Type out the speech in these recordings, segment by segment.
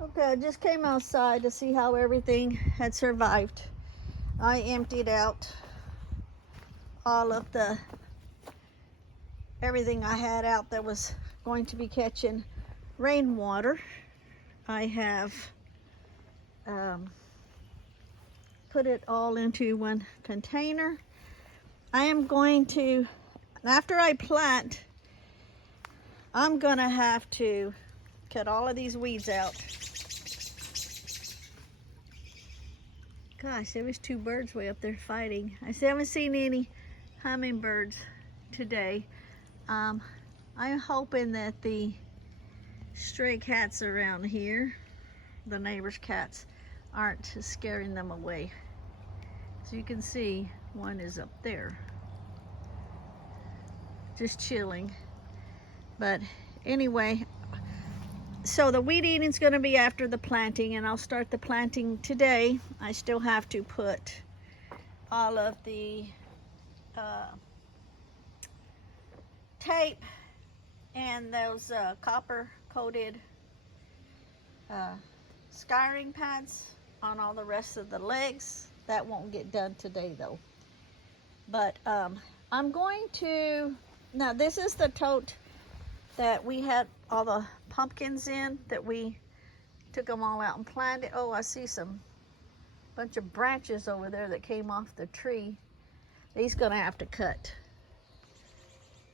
Okay, I just came outside to see how everything had survived. I emptied out all of the everything I had out that was going to be catching rainwater. I have put it all into one container. I am going to, after I plant, I'm gonna have to cut all of these weeds out. Gosh, there was two birds way up there fighting. I haven't seen any hummingbirds today. I'm hoping that the stray cats around here, the neighbor's cats, aren't scaring them away. So you can see one is up there, just chilling. But anyway, so the weed eating is going to be after the planting, and I'll start the planting today. I still have to put all of the tape and those copper coated scouring pads on all the rest of the legs. That won't get done today though. But I'm going to, now this is the tote that we had all the pumpkins in, that we took them all out and planted. Oh, I see some bunch of branches over there that came off the tree. He's gonna have to cut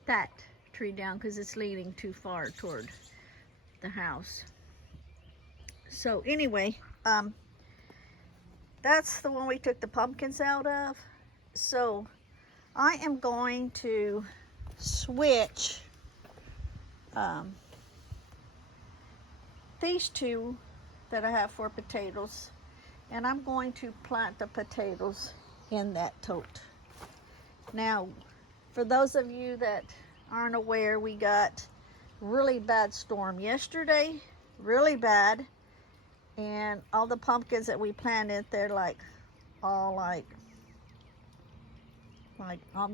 that tree down because it's leaning too far toward the house. So anyway, that's the one we took the pumpkins out of. So I am going to switch these two that I have for potatoes, and I'm going to plant the potatoes in that tote. Now, for those of you that aren't aware, we got really bad storm yesterday, really bad, and all the pumpkins that we planted, they're like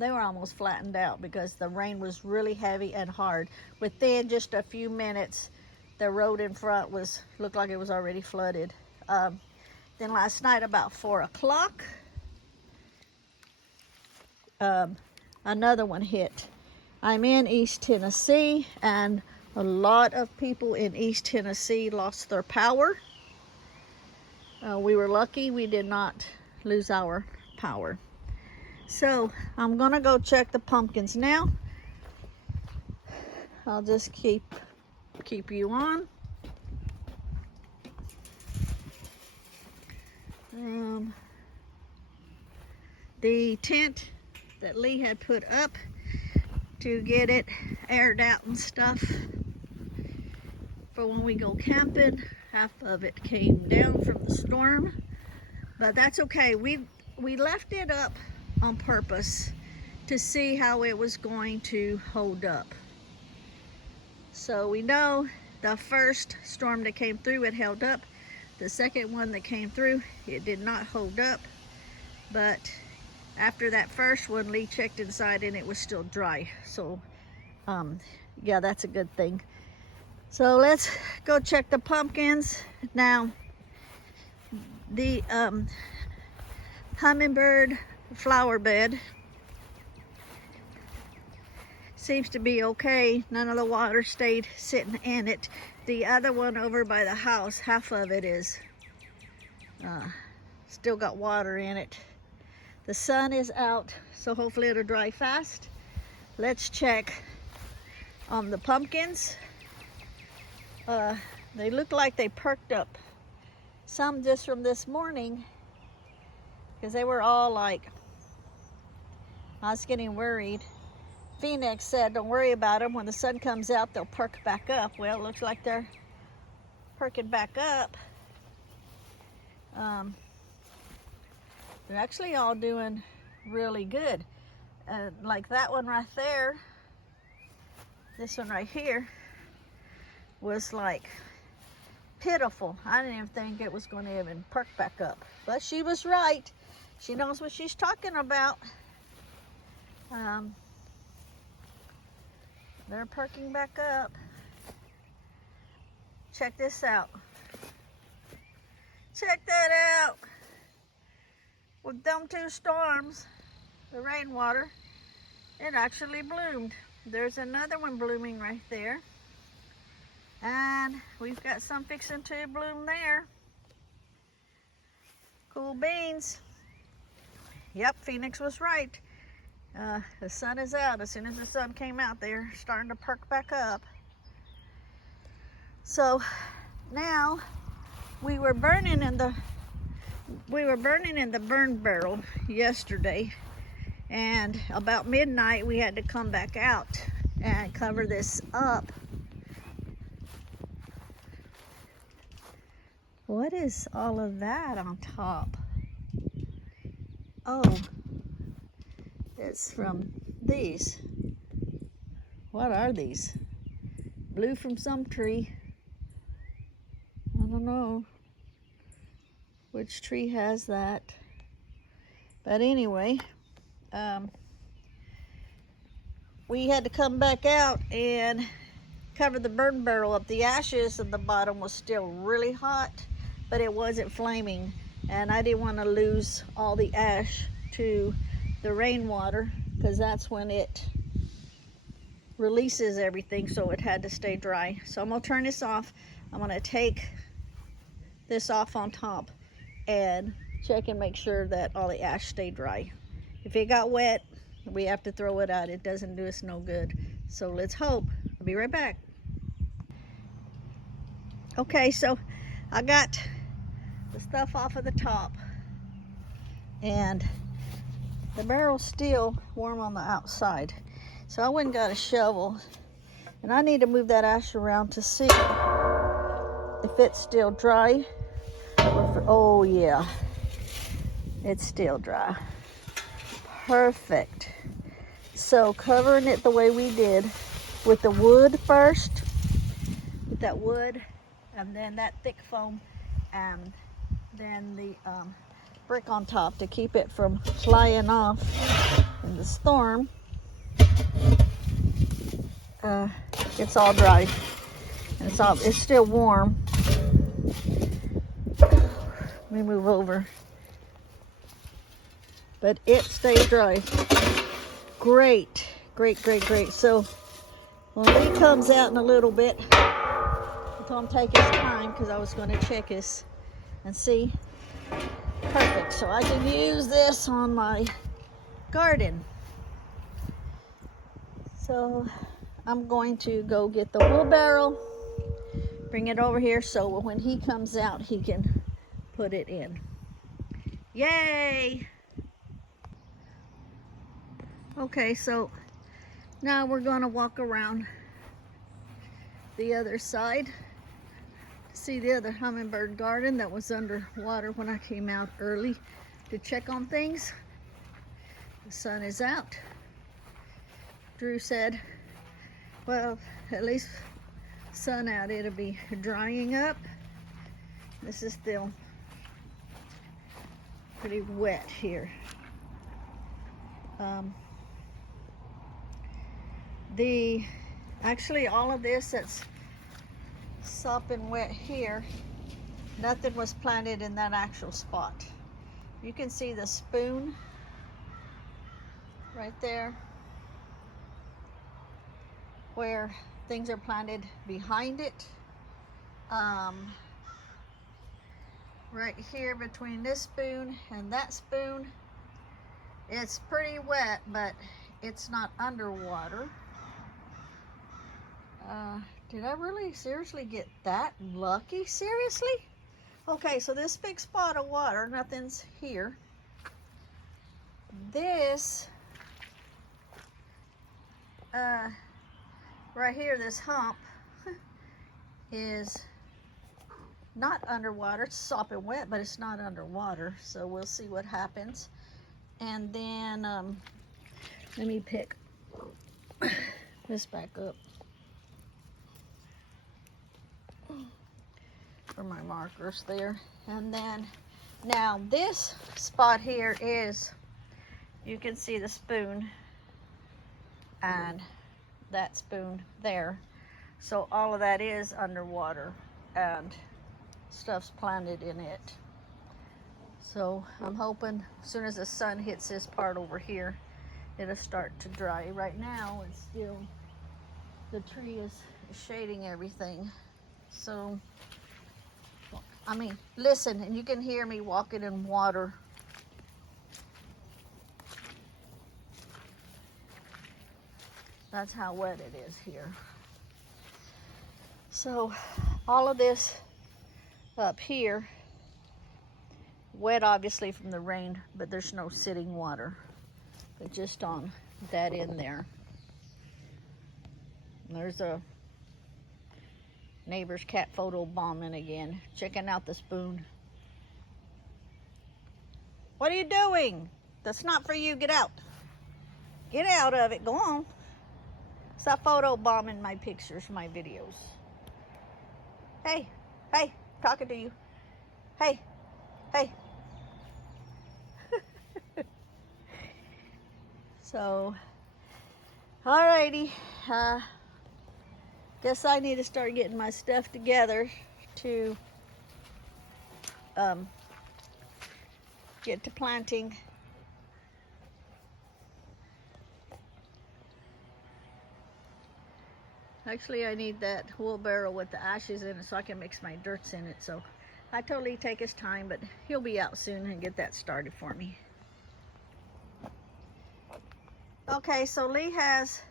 they were almost flattened out because the rain was really heavy and hard. Within just a few minutes, the road in front looked like it was already flooded. Then last night about 4 o'clock, another one hit. I'm in East Tennessee, and a lot of people in East Tennessee lost their power. We were lucky we did not lose our power. So I'm gonna go check the pumpkins now. I'll just keep you on. The tent that Lee had put up to get it aired out and stuff for when we go camping, half of it came down from the storm, but that's okay. We left it up on purpose to see how it was going to hold up. So we know the first storm that came through, it held up. The second one that came through, it did not hold up. But after that first one, Lee checked inside and it was still dry. So yeah, that's a good thing. So let's go check the pumpkins. Now, the hummingbird flower bed seems to be okay. None of the water stayed sitting in it. The other one over by the house, half of it is still got water in it. The sun is out, so hopefully it'll dry fast. Let's check on the pumpkins. They look like they perked up some just from this morning, because they were all like, I was getting worried. Phoenix said, don't worry about them. When the sun comes out, they'll perk back up. Well, it looks like they're perking back up. They're actually all doing really good. Like that one right there, this one right here, was like pitiful. I didn't even think it was going to even perk back up. But she was right. She knows what she's talking about. They're perking back up. Check this out. Check that out. With them two storms, the rainwater, it actually bloomed. There's another one blooming right there. And we've got some fixing to bloom there. Cool beans. Yep, Phoenix was right. The sun is out. As soon as the sun came out, they're starting to perk back up. So now we were burning in the burn barrel yesterday, and about midnight we had to come back out and cover this up. What is all of that on top? Oh, it's from these. What are these? Blew from some tree. I don't know which tree has that. But anyway, we had to come back out and cover the burn barrel up. The ashes at the bottom was still really hot, but it wasn't flaming. And I didn't want to lose all the ash to the rainwater, because that's when it releases everything, so it had to stay dry. So I'm gonna turn this off. I'm gonna take this off on top and check and make sure that all the ash stayed dry. If it got wet, we have to throw it out. It doesn't do us no good. So let's hope. I'll be right back. Okay, so I got the stuff off of the top, and the barrel's still warm on the outside. So I went and got a shovel, and I need to move that ash around to see if it's still dry. Oh yeah, it's still dry. Perfect. So covering it the way we did with the wood first, with that wood, and then that thick foam, and then the brick on top to keep it from flying off in the storm. It's all dry, and it's still warm. Let me move over, but it stays dry. Great, great, great, great. So when he comes out in a little bit, I told him to take his time because I was going to check his and see. Perfect. So I can use this on my garden. So I'm going to go get the wheelbarrow, bring it over here, so when he comes out, he can put it in. Yay! Okay, so now we're going to walk around the other side to see the other hummingbird garden that was underwater when I came out early to check on things. The sun is out. Drew said, well, at least sun out, it'll be drying up. This is still pretty wet here. Actually all of this that's sopping wet here, nothing was planted in that actual spot. You can see the spoon right there where things are planted behind it. Right here between this spoon and that spoon, it's pretty wet, but it's not underwater. Did I really seriously get that lucky? Seriously? Okay, so this big spot of water, nothing's here. This right here, this hump is not underwater. It's sopping wet, but it's not underwater, so we'll see what happens. And then let me pick this back up for my markers there. And then now this spot here is, you can see the spoon and that spoon there. So all of that is underwater and stuff's planted in it. So I'm hoping as soon as the sun hits this part over here, it'll start to dry. Right now, it's still, the tree is shading everything. So, I mean, listen, and you can hear me walking in water. That's how wet it is here. So, all of this up here, wet obviously from the rain, but there's no sitting water. But just on that in there. And there's a neighbor's cat photo bombing again, checking out the spoon. What are you doing? That's not for you. Get out. Get out of it. Go on. Stop photo bombing my pictures, my videos. Hey, hey, talking to you. Hey, hey. So, alrighty. Guess I need to start getting my stuff together to get to planting. Actually, I need that wheelbarrow with the ashes in it so I can mix my dirts in it. So I totally take his time, but he'll be out soon and get that started for me. Okay, so Lee has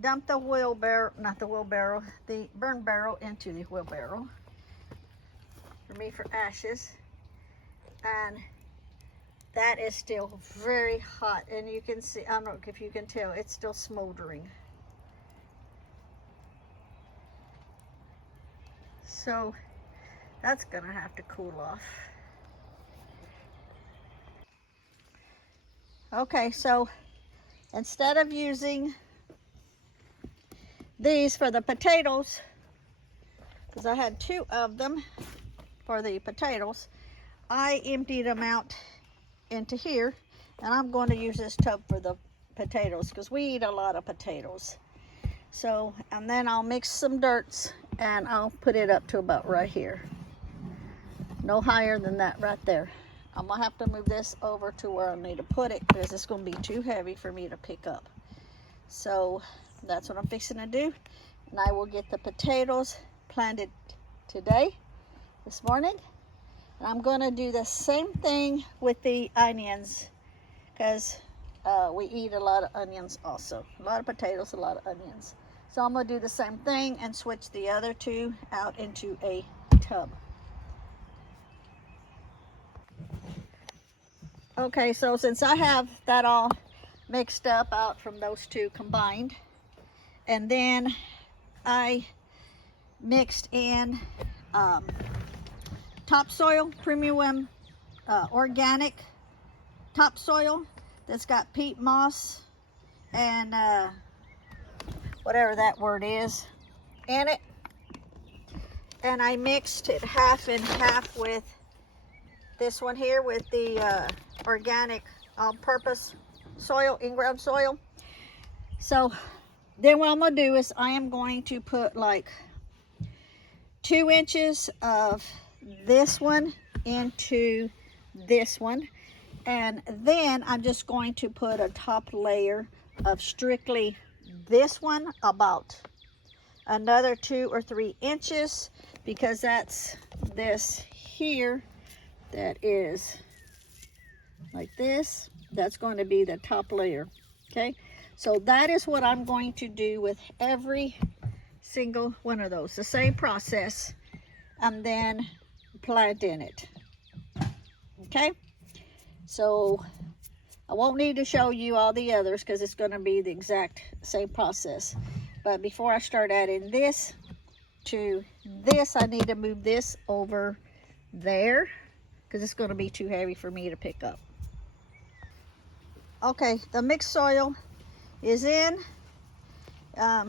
dumped the wheelbarrow, not the wheelbarrow, the burn barrel into the wheelbarrow for me for ashes. And that is still very hot. And you can see, I don't know if you can tell, it's still smoldering. So that's gonna have to cool off. Okay, so instead of using these for the potatoes, because I had 2 of them for the potatoes, I emptied them out into here, and I'm going to use this tub for the potatoes because we eat a lot of potatoes. So, and then I'll mix some dirts and I'll put it up to about right here. No higher than that right there. I'm gonna have to move this over to where I need to put it because it's gonna be too heavy for me to pick up. So that's what I'm fixing to do. And I will get the potatoes planted today, this morning. And I'm gonna do the same thing with the onions because we eat a lot of onions also. A lot of potatoes, a lot of onions. So I'm gonna do the same thing and switch the other 2 out into a tub. Okay, so since I have that all mixed up out from those 2 combined, and then I mixed in topsoil, premium organic topsoil that's got peat moss and whatever that word is in it, and I mixed it half and half with this one here with the organic all-purpose soil, in-ground soil. So then what I'm gonna do is I am going to put like 2 inches of this one into this one, and then I'm just going to put a top layer of strictly this one, about another 2 or 3 inches, because that's this here that is like this. That's going to be the top layer. Okay, so that is what I'm going to do with every single one of those, the same process, and then plant in it. Okay, so I won't need to show you all the others because it's going to be the exact same process. But before I start adding this to this, I need to move this over there because it's going to be too heavy for me to pick up. Okay, the mixed soil is in. I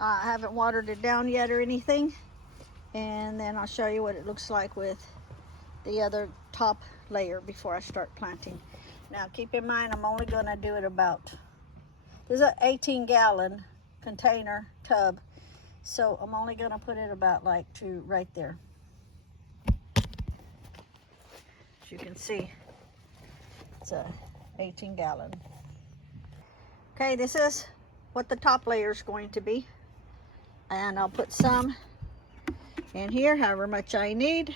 haven't watered it down yet or anything, and then I'll show you what it looks like with the other top layer before I start planting. Now keep in mind, I'm only going to do it about, this is an 18-gallon container tub, so I'm only going to put it about like to right there. As you can see, it's a 18-gallon. Okay, this is what the top layer is going to be. And I'll put some in here, however much I need,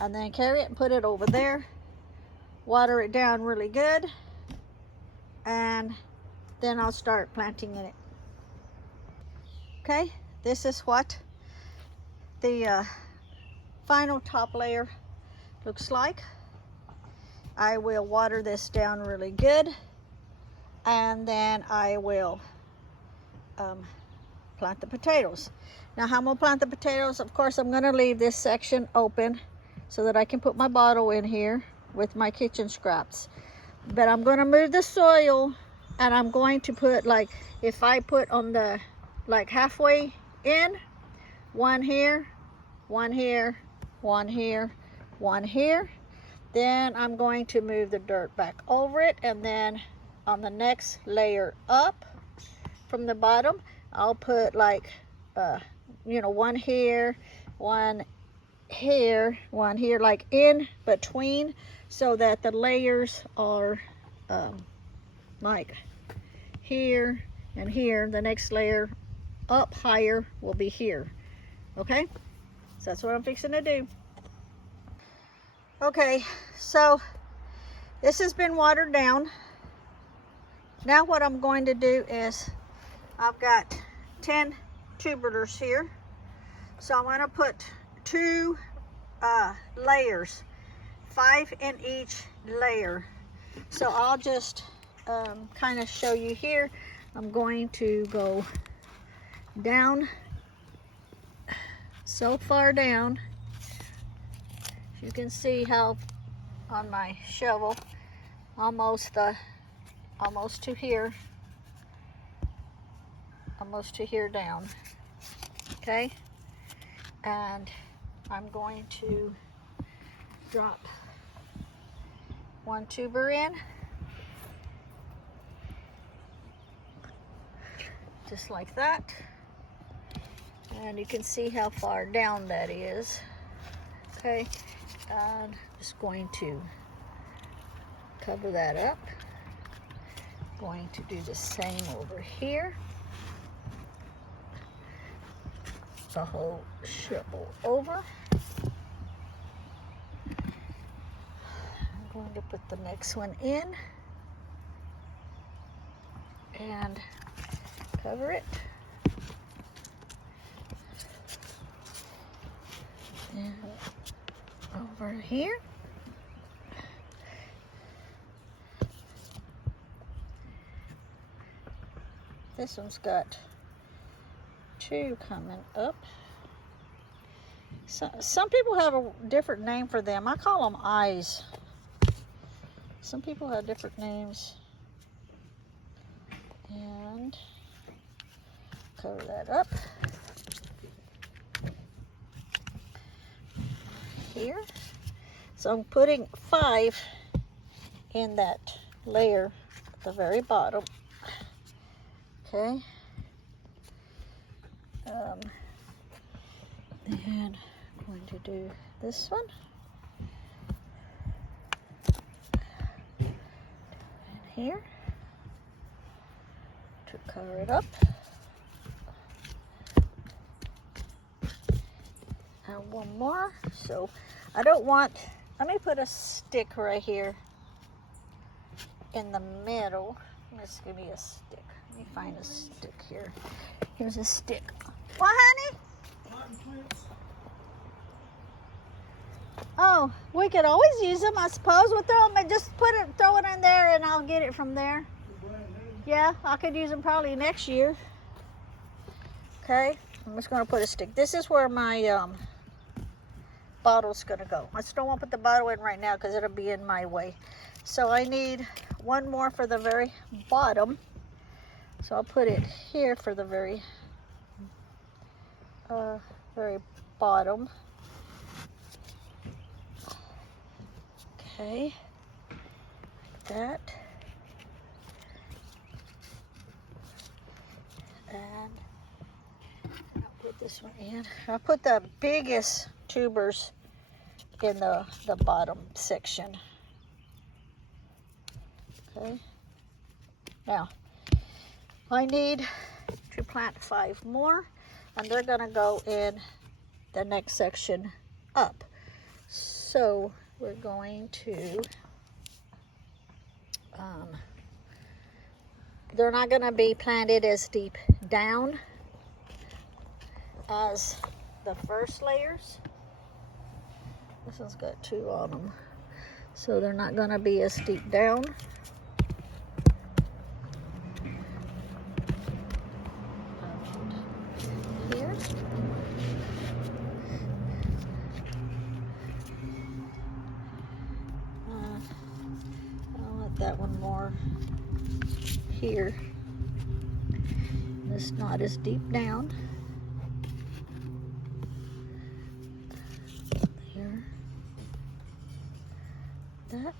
and then carry it and put it over there. Water it down really good, and then I'll start planting in it. Okay, this is what the final top layer looks like. I will water this down really good, and then I will plant the potatoes. Now, how I'm gonna plant the potatoes, of course, I'm gonna leave this section open so that I can put my bottle in here with my kitchen scraps. But I'm gonna move the soil, and I'm going to put, like, if I put on the, like, halfway in, one here, one here, one here, one here, then I'm going to move the dirt back over it, and then on the next layer up from the bottom, I'll put, like, you know, one here, one here, one here, like in between, so that the layers are like here and here. The next layer up higher will be here. Okay, so that's what I'm fixing to do. Okay, so this has been watered down. Now what I'm going to do is, I've got 10 tubulars here, so I'm going to put 2 layers, 5 in each layer. So I'll just kind of show you here. I'm going to go down, so far down. You can see how on my shovel, almost to here, almost to here down. Okay, and I'm going to drop 1 tuber in, just like that, and you can see how far down that is. Okay, and I'm just going to cover that up. Going to do the same over here. The whole shovel over. I'm going to put the next one in and cover it. And over here. This one's got 2 coming up. So, some people have a different name for them. I call them eyes. Some people have different names. And cover that up. Here. So I'm putting 5 in that layer at the very bottom. Okay. And I'm going to do this one. And here to cover it up. And 1 more. So I don't want, let me put a stick right here in the middle. Let's give me a stick. Let me find a stick here. Here's a stick. What, honey? Oh, we could always use them, I suppose. We'll throw them and just throw it in there, and I'll get it from there. Yeah, I could use them probably next year. Okay, I'm just going to put a stick. This is where my bottle's going to go. I just don't want to put the bottle in right now because it'll be in my way. So I need 1 more for the very bottom. So I'll put it here for the very bottom. Okay, like that. And I'll put this one in. I'll put the biggest tubers in the bottom section. Okay. Now, I need to plant 5 more, and they're gonna go in the next section up. So we're going to, they're not gonna be planted as deep down as the first layers. This one's got 2 on them, so they're not gonna be as deep down. Here. I'll let that one more here. It's not as deep down. Here. That.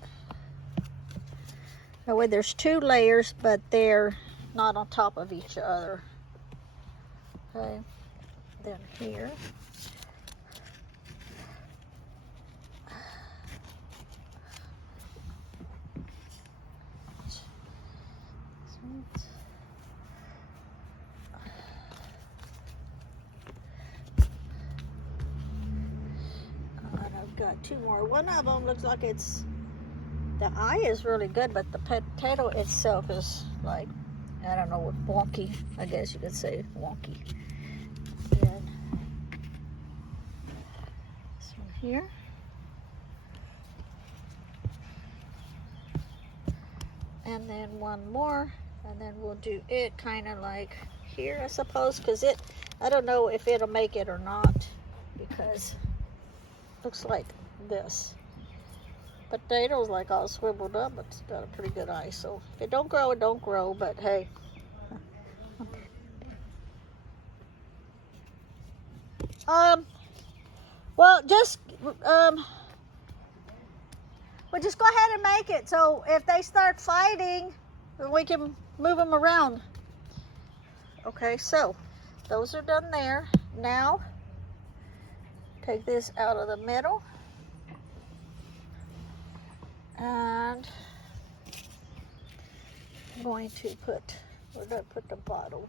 That way there's 2 layers, but they're not on top of each other. Okay. Then here. And I've got 2 more. One of them looks like it's, the eye is really good, but the potato itself is like, I don't know, wonky. I guess you could say wonky. And this one here. And then one more, and then we'll do it kind of like here, I suppose, because it, I don't know if it'll make it or not, because it looks like this. Potato's like all swiveled up, but it's got a pretty good eye, so if it don't grow, it don't grow, but hey. Well, just, well, just go ahead and make it, so if they start fighting, then we can move them around. Okay, so those are done there. Now, take this out of the middle. And I'm going to put, where did I put the bottle?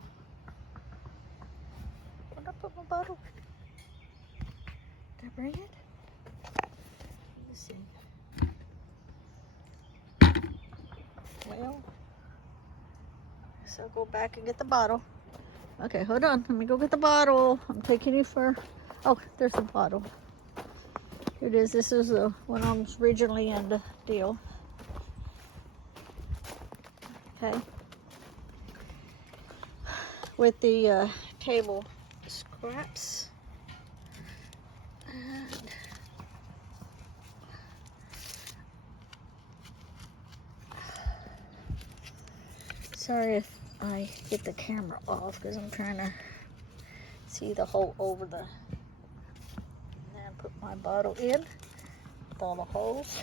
Where did I put my bottle? Did I bring it? Let's see. Well, so go back and get the bottle. Okay, hold on. Let me go get the bottle. I'm taking you for, oh, there's the bottle. Here it is. This is the one I was originally in the deal. Okay. With the table scraps. And sorry if I get the camera off because I'm trying to see the hole over the, and then put my bottle in with all the holes.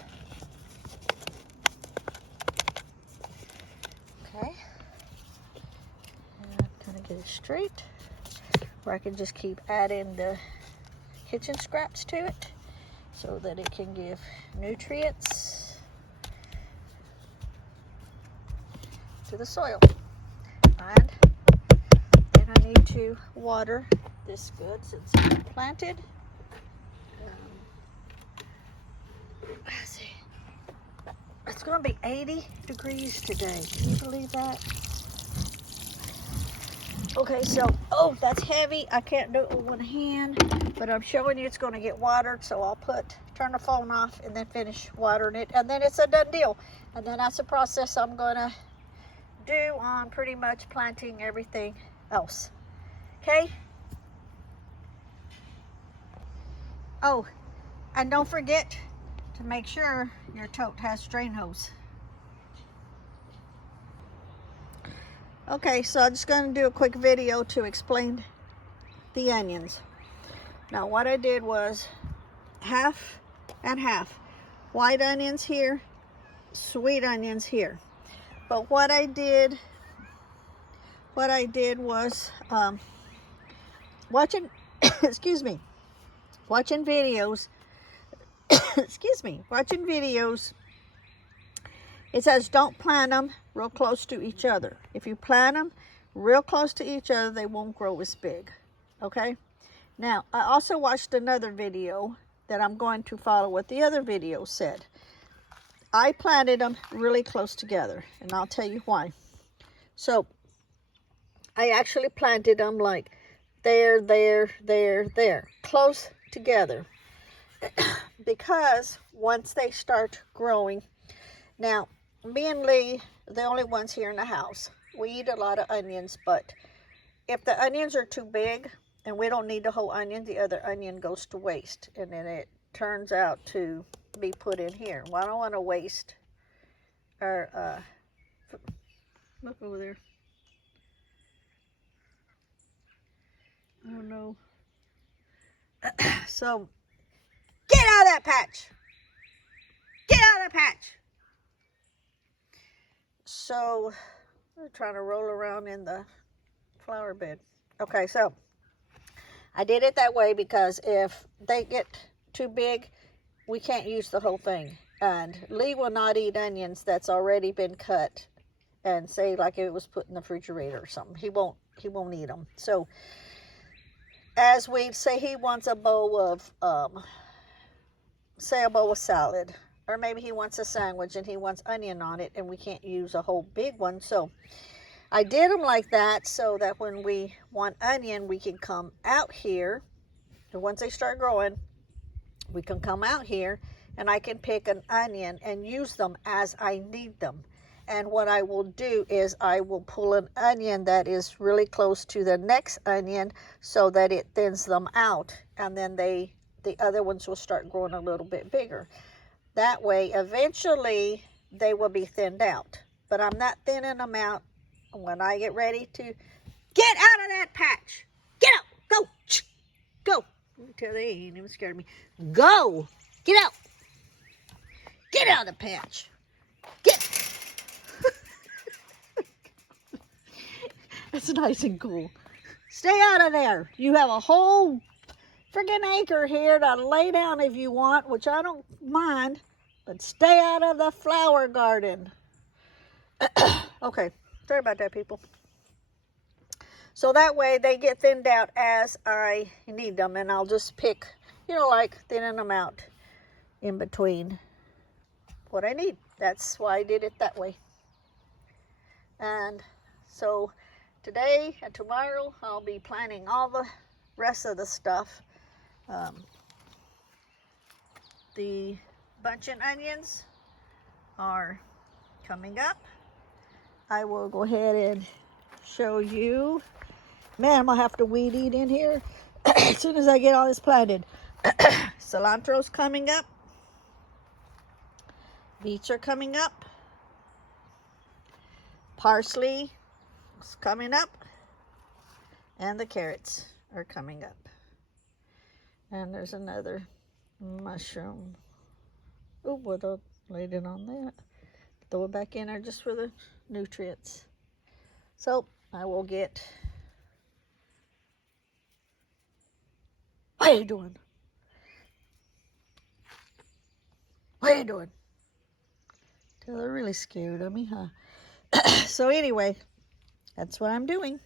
Okay. And kind of get it straight where I can just keep adding the kitchen scraps to it so that it can give nutrients to the soil. And then I need to water this good since it's planted. Let's see. It's going to be 80 degrees today. Can you believe that? Okay, so, oh, that's heavy. I can't do it with one hand, but I'm showing you it's going to get watered, so I'll turn the phone off and then finish watering it, and then it's a done deal. And then that's the process I'm going to do on pretty much planting everything else. Okay? Oh, and don't forget to make sure your tote has drain hose. Okay, so I'm just going to do a quick video to explain the onions. Now what I did was half and half. White onions here, sweet onions here. But what I did was watching excuse me, watching videos excuse me, watching videos, it says don't plant them real close to each other. If you plant them real close to each other, they won't grow as big, okay? Now, I also watched another video that I'm going to follow what the other video said. I planted them really close together, and I'll tell you why. So, I actually planted them like there, close together. Because once they start growing, now, me and Lee, the only ones here in the house, we eat a lot of onions, but if the onions are too big and we don't need the whole onion, the other onion goes to waste, and then it turns out to be put in here. Well, I don't want to waste our, look over there. Oh no. So, get out of that patch! Get out of that patch! So, I'm trying to roll around in the flower bed. Okay, so I did it that way because if they get too big, we can't use the whole thing. And Lee will not eat onions that's already been cut and say like it was put in the refrigerator or something. He won't eat them. So as we say, he wants a bowl of say a bowl of salad, or maybe he wants a sandwich and he wants onion on it, and we can't use a whole big one. So I did them like that so that when we want onion, we can come out here. And once they start growing, we can come out here and I can pick an onion and use them as I need them. And what I will do is I will pull an onion that is really close to the next onion so that it thins them out. And then the other ones will start growing a little bit bigger. That way, eventually, they will be thinned out. But I'm not thinning them out when I get ready to get out of that patch. Get out. Go. Go. Let me tell you, they ain't even scared of me. Go. Get out. Get out of the patch. Get. That's nice and cool. Stay out of there. You have a whole freaking acre here to lay down if you want, which I don't mind, but stay out of the flower garden. Okay, sorry about that, people. So that way they get thinned out as I need them, and I'll just pick, like thinning them out in between what I need. That's why I did it that way. And so today and tomorrow I'll be planting all the rest of the stuff. The bunch of onions are coming up. I will go ahead and show you. Man, I'm gonna have to weed eat in here as soon as I get all this planted. Cilantro's coming up. Beets are coming up. Parsley is coming up. And the carrots are coming up. And there's another mushroom. Oh, what I laid it on that. Throw it back in there just for the nutrients. So I will get. What are you doing? What are you doing? They're really scared of me, huh? So anyway, that's what I'm doing.